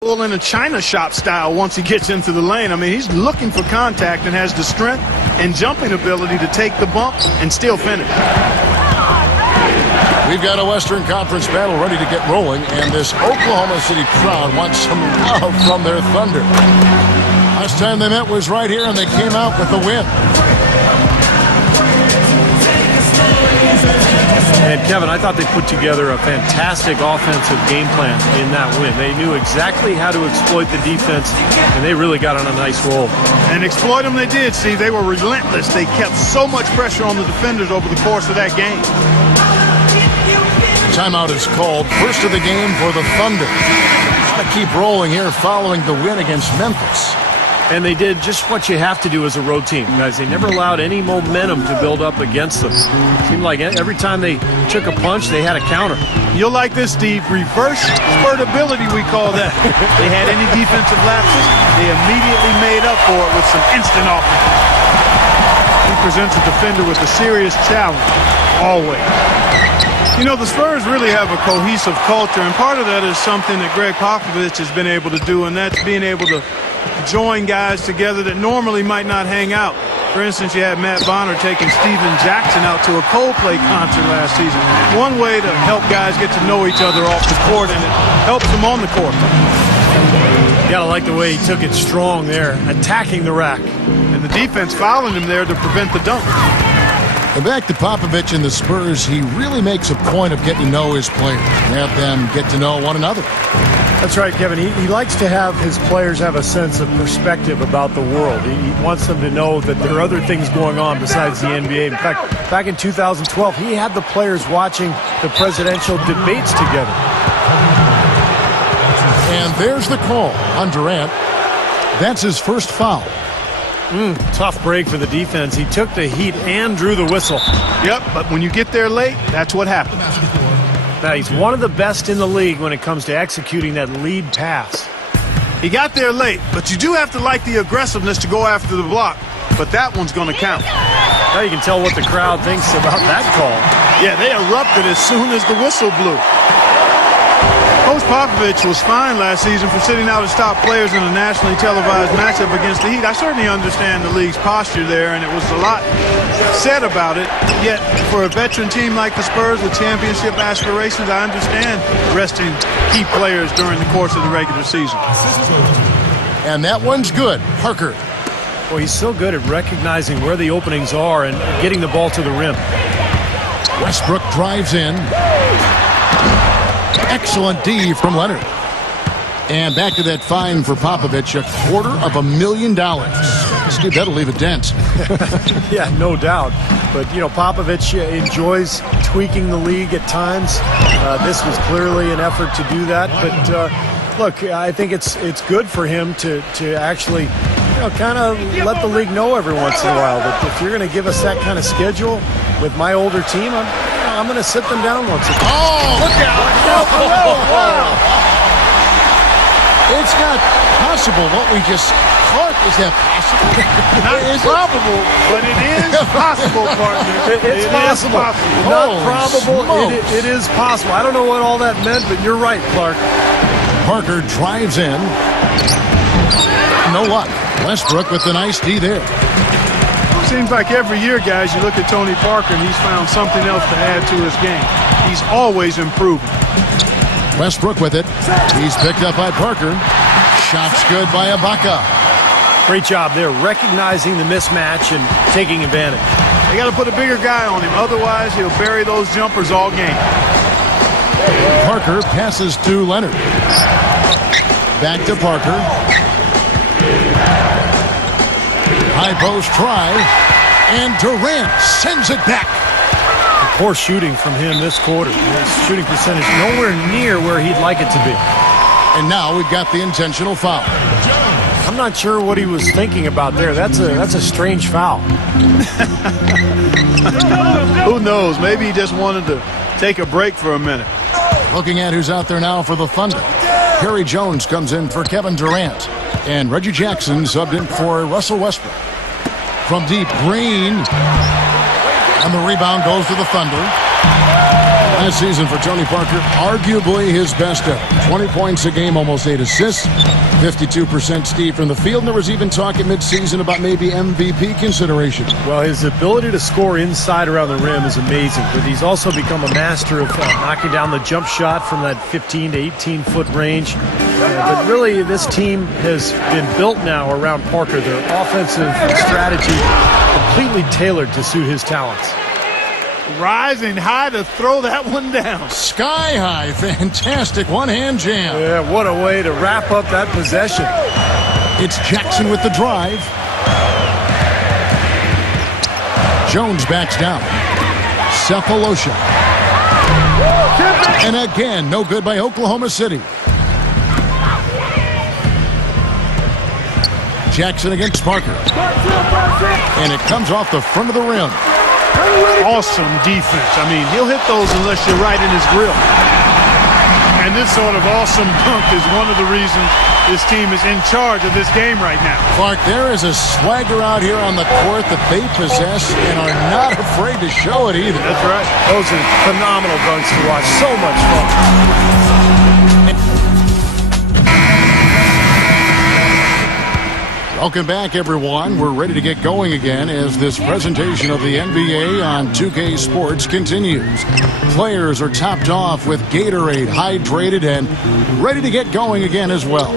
Well, in a China shop style once he gets into the lane. I mean, he's looking for contact and has the strength and jumping ability to take the bump and still finish. We've got a Western Conference battle ready to get rolling, and this Oklahoma City crowd wants some love from their Thunder. Last time they met was right here, and they came out with the win. And Kevin, I thought they put together a fantastic offensive game plan in that win. They knew exactly how to exploit the defense, and they really got on a nice roll. And exploit them they did, see. They were relentless. They kept so much pressure on the defenders over the course of that game. Timeout is called. First of the game for the Thunder. Got to keep rolling here following the win against Memphis. And they did just what you have to do as a road team, guys. They never allowed any momentum to build up against them. It seemed like every time they took a punch, they had a counter. You'll like this, Steve. Reverse spurtability, we call that. They had any defensive lapses, they immediately made up for it with some instant offense. He presents a defender with a serious challenge, always. You know, the Spurs really have a cohesive culture, and part of that is something that Greg Popovich has been able to do, and that's being able to join guys together that normally might not hang out. For instance, you had Matt Bonner taking Steven Jackson out to a Coldplay concert last season. One way to help guys get to know each other off the court, and it helps them on the court. You gotta like the way he took it strong there, attacking the rack. And the defense fouling him there to prevent the dunk. And back to Popovich and the Spurs, he really makes a point of getting to know his players and have them get to know one another. That's right, Kevin. He likes to have his players have a sense of perspective about the world. He wants them to know that there are other things going on besides the NBA. In fact, back in 2012, he had the players watching the presidential debates together. And there's the call on Durant. That's his first foul. Tough break for the defense. He took the heat and drew the whistle. Yep, but when you get there late, that's what happens. Now, he's one of the best in the league when it comes to executing that lead pass. He got there late, but you do have to like the aggressiveness to go after the block. But that one's going to count. Now you can tell what the crowd thinks about that call. Yeah, they erupted as soon as the whistle blew. Coach Popovich was fined last season for sitting out his top players in a nationally televised matchup against the Heat. I certainly understand the league's posture there, and it was a lot said about it. Yet, for a veteran team like the Spurs with championship aspirations, I understand resting key players during the course of the regular season. And that one's good. Parker. Well, he's so good at recognizing where the openings are and getting the ball to the rim. Westbrook drives in. Excellent D from Leonard. And back to that fine for Popovich, $250,000. Steve, that'll leave a dent. Yeah, no doubt. But, you know, Popovich enjoys tweaking the league at times. This was clearly an effort to do that. But, look, I think it's good for him to actually, you know, kind of let the league know every once in a while that if you're going to give us that kind of schedule with my older team, I'm going to sit them down once in a while. Oh, look out! Wow. It's not possible what we just caught. Is that possible? Not probable, but it is possible, partner. It's possible. Not probable. It is possible. I don't know what all that meant, but you're right, Clark. Parker drives in. No luck. Westbrook with the nice D there. Seems like every year, guys, you look at Tony Parker and he's found something else to add to his game. He's always improving. Westbrook with it. He's picked up by Parker. Shots good by Ibaka. Great job there, recognizing the mismatch and taking advantage. They got to put a bigger guy on him. Otherwise, he'll bury those jumpers all game. Parker passes to Leonard. Back to Parker. High post try. And Durant sends it back. Poor shooting from him this quarter. His shooting percentage nowhere near where he'd like it to be. And now we've got the intentional foul. I'm not sure what he was thinking about there. That's a strange foul. Who knows? Maybe he just wanted to take a break for a minute. Looking at who's out there now for the Thunder. Perry Jones comes in for Kevin Durant. And Reggie Jackson subbed in for Russell Westbrook. From deep, Green. And the rebound goes to the Thunder. Last season for Tony Parker, arguably his best ever. 20 points a game, almost 8 assists, 52% Steve from the field. And there was even talk at midseason about maybe MVP consideration. Well, his ability to score inside around the rim is amazing, but he's also become a master of knocking down the jump shot from that 15 to 18-foot range. But really, this team has been built now around Parker. Their offensive strategy completely tailored to suit his talents. Rising high to throw that one down. Sky high, fantastic one-hand jam. Yeah, what a way to wrap up that possession. It's Jackson with the drive. Jones backs down. Cephalosha. And again, no good by Oklahoma City. Jackson against Parker. And it comes off the front of the rim. Awesome defense. I mean, he'll hit those unless you're right in his grill. And this sort of awesome dunk is one of the reasons this team is in charge of this game right now. Clark, there is a swagger out here on the court that they possess and are not afraid to show it either. That's right. Those are phenomenal dunks to watch. So much fun. Welcome back, everyone. We're ready to get going again as this presentation of the NBA on 2K Sports continues. Players are topped off with Gatorade, hydrated, and ready to get going again as well.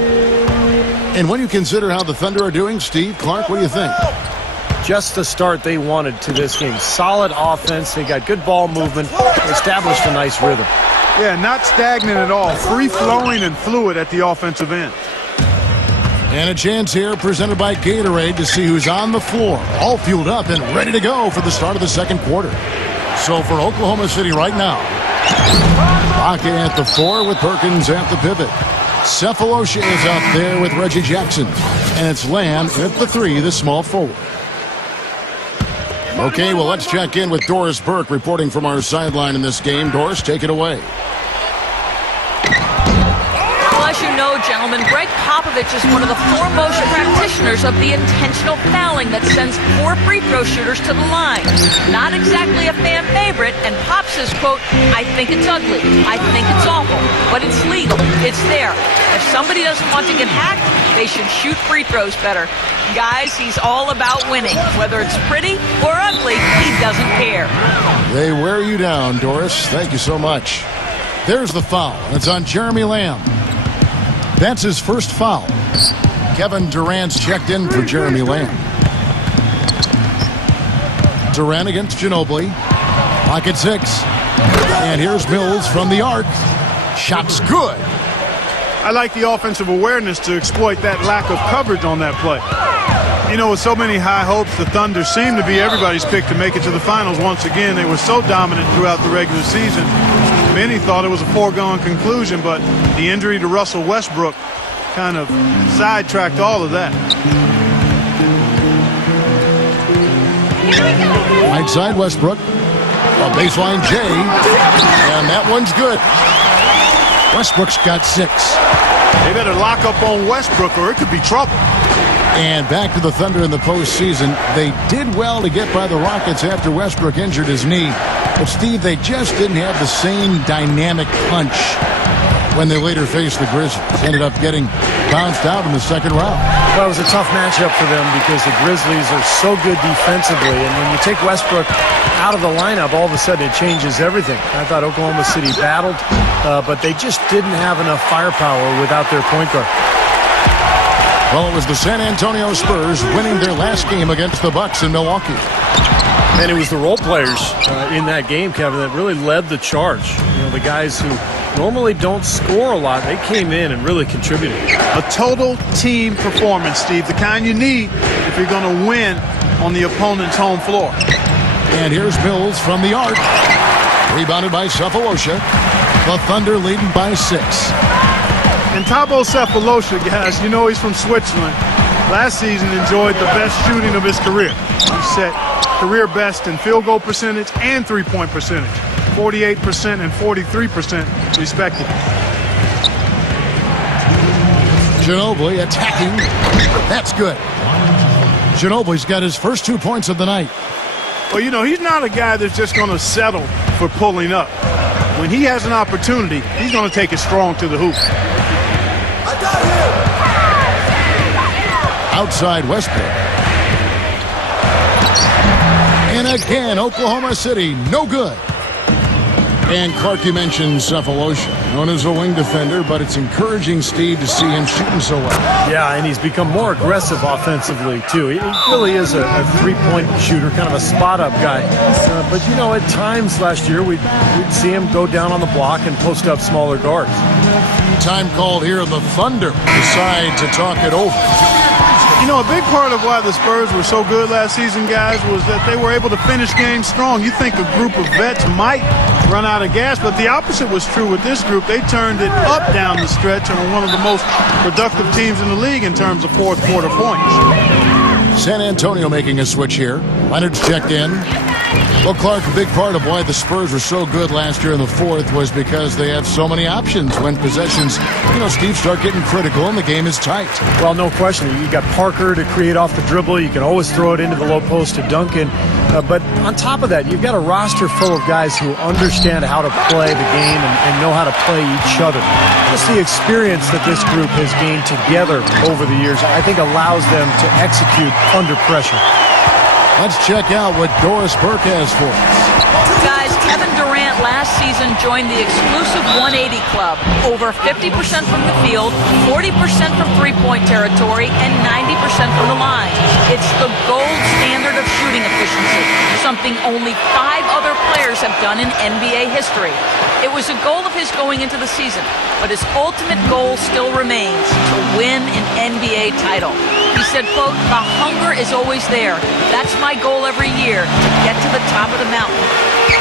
And when you consider how the Thunder are doing, Steve, Clark, what do you think? Just the start they wanted to this game. Solid offense. They got good ball movement. Established a nice rhythm. Yeah, not stagnant at all. Free-flowing and fluid at the offensive end. And a chance here presented by Gatorade to see who's on the floor. All fueled up and ready to go for the start of the second quarter. So for Oklahoma City right now, Baca at the 4 with Perkins at the pivot. Cephalosha is out there with Reggie Jackson. And it's Lamb at the 3, the small forward. Okay, well, let's check in with Doris Burke reporting from our sideline in this game. Doris, take it away. As you know, gentlemen, Greg Popovich is one of the foremost practitioners of the intentional fouling that sends poor free throw shooters to the line. Not exactly a fan favorite, and Pop says, quote, I think it's ugly, I think it's awful, but it's legal, it's there. If somebody doesn't want to get hacked, they should shoot free throws better. Guys, he's all about winning. Whether it's pretty or ugly, he doesn't care. They wear you down, Doris. Thank you so much. There's the foul. It's on Jeremy Lamb. That's his first foul. Kevin Durant's checked in for Jeremy Lamb. Durant against Ginobili. Pocket 6. And here's Mills from the arc. Shot's good. I like the offensive awareness to exploit that lack of coverage on that play. You know, with so many high hopes, the Thunder seem to be everybody's pick to make it to the finals once again. They were so dominant throughout the regular season. Many thought it was a foregone conclusion, but the injury to Russell Westbrook kind of sidetracked all of that. Right side, Westbrook. A baseline J. And that one's good. Westbrook's got 6. They better lock up on Westbrook or it could be trouble. And back to the Thunder in the postseason. They did well to get by the Rockets after Westbrook injured his knee. But, Steve, they just didn't have the same dynamic punch when they later faced the Grizzlies. Ended up getting bounced out in the second round. Well, it was a tough matchup for them because the Grizzlies are so good defensively. And when you take Westbrook out of the lineup, all of a sudden it changes everything. I thought Oklahoma City battled, but they just didn't have enough firepower without their point guard. Well, it was the San Antonio Spurs winning their last game against the Bucks in Milwaukee. And it was the role players in that game, Kevin, that really led the charge. You know, the guys who normally don't score a lot, they came in and really contributed. A total team performance, Steve, the kind you need if you're going to win on the opponent's home floor. And here's Mills from the arc. Rebounded by Cephalosha. The Thunder leading by 6. And Thabo Cephalosha, guys, you know he's from Switzerland. Last season enjoyed the best shooting of his career. He set career best in field goal percentage and three-point percentage, 48% and 43% respectively. Ginobili attacking. That's good. Ginobili's got his first 2 points of the night. Well, you know, he's not a guy that's just going to settle for pulling up. when he has an opportunity, he's going to take it strong to the hoop. Outside Westbrook. And again, Oklahoma City, no good. And Clark, you mentioned Cephalosha, known as a wing defender, but it's encouraging, Steve, to see him shooting so well. Yeah, and he's become more aggressive offensively, too. He really is a three-point shooter, kind of a spot-up guy. But, you know, at times last year, we'd see him go down on the block and post up smaller guards. Time called here, the Thunder decide to talk it over. You know, a big part of why the Spurs were so good last season, guys, was that they were able to finish games strong. You think a group of vets might run out of gas, but the opposite was true with this group. They turned it up down the stretch and were one of the most productive teams in the league in terms of fourth quarter points. San Antonio making a switch here. Leonard's checked in. Well, Clark, a big part of why the Spurs were so good last year in the fourth was because they have so many options when possessions, Steve, start getting critical and the game is tight. Well, no question. You got Parker to create off the dribble. You can always throw it into the low post to Duncan. But on top of that, you've got a roster full of guys who understand how to play the game and know how to play each other. Just the experience that this group has gained together over the years, I think, allows them to execute under pressure. Let's check out what Doris Burke has for us. Guys, Kevin Durant last season joined the exclusive 180 club. Over 50% from the field, 40% from three-point territory, and 90% from the line. It's the gold standard of shooting efficiency, something only 5 other players have done in NBA history. It was a goal of his going into the season, but his ultimate goal still remains, to win an NBA title. He said, quote, "The hunger is always there. That's my goal every year, to get to the top of the mountain."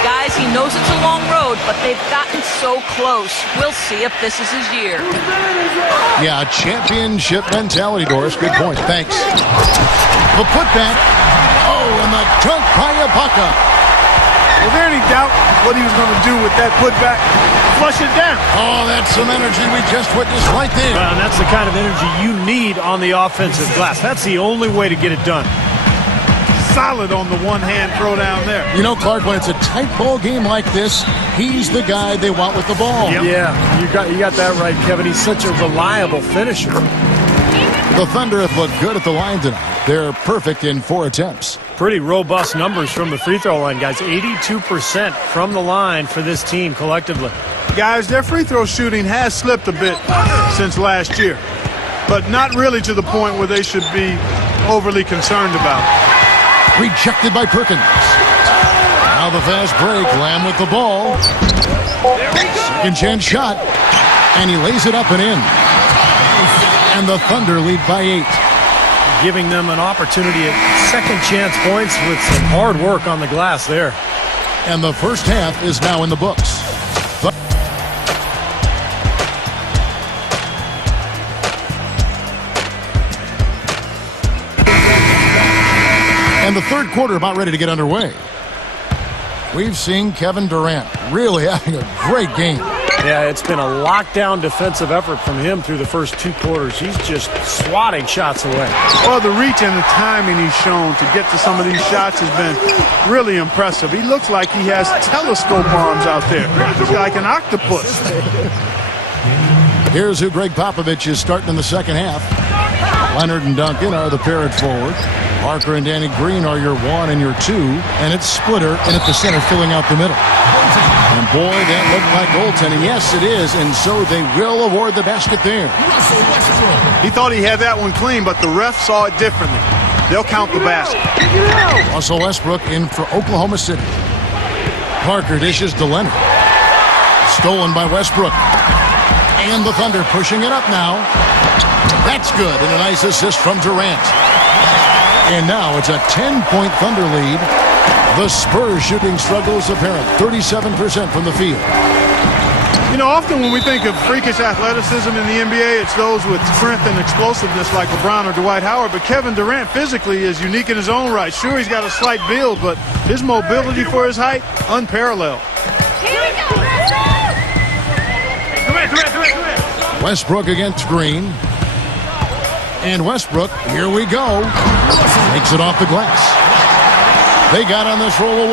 Guys, he knows it's a long road, but they've gotten so close. We'll see if this is his year. Yeah, championship mentality, Doris. Good point. Thanks. The putback. Oh, and the dunk by Ibaka. Was there any doubt what he was going to do with that putback? Flush it down. Oh, that's some energy we just witnessed right there. And that's the kind of energy you need on the offensive glass. That's the only way to get it done. Solid on the one-hand throw down there. You know, Clark, when it's a tight ball game like this, he's the guy they want with the ball. Yep. Yeah, you got that right, Kevin. He's such a reliable finisher. The Thunder have looked good at the line tonight. They're perfect in 4 attempts. Pretty robust numbers from the free throw line, guys. 82% from the line for this team collectively. Guys, their free throw shooting has slipped a bit since last year, but not really to the point where they should be overly concerned about it. Rejected by Perkins. Now the fast break. Lamb with the ball. Second chance shot. And he lays it up and in. And the Thunder lead by 8. Giving them an opportunity at second chance points with some hard work on the glass there. And the first half is now in the books. And the third quarter about ready to get underway. We've seen Kevin Durant really having a great game. Yeah, it's been a lockdown defensive effort from him through the first 2 quarters. He's just swatting shots away. Well, the reach and the timing he's shown to get to some of these shots has been really impressive. He looks like he has telescope arms out there. He's like an octopus. Here's who Greg Popovich is starting in the second half. Leonard and Duncan are the pair at forward. Parker and Danny Green are your 1 and your 2. And it's Splitter in at the center filling out the middle. And boy, that looked like goaltending. Yes, it is. And so they will award the basket there. He thought he had that one clean, but the ref saw it differently. They'll count the basket. Russell Westbrook in for Oklahoma City. Parker dishes to Leonard. Stolen by Westbrook. And the Thunder pushing it up now. That's good. And a nice assist from Durant. And now it's a 10-point Thunder lead. The Spurs shooting struggles apparent. 37% from the field. You know, often when we think of freakish athleticism in the NBA, it's those with strength and explosiveness like LeBron or Dwight Howard. But Kevin Durant physically is unique in his own right. Sure, he's got a slight build, but his mobility for his height, unparalleled. Westbrook against Green. And Westbrook, here we go. Takes it off the glass. They got on this roll of 1.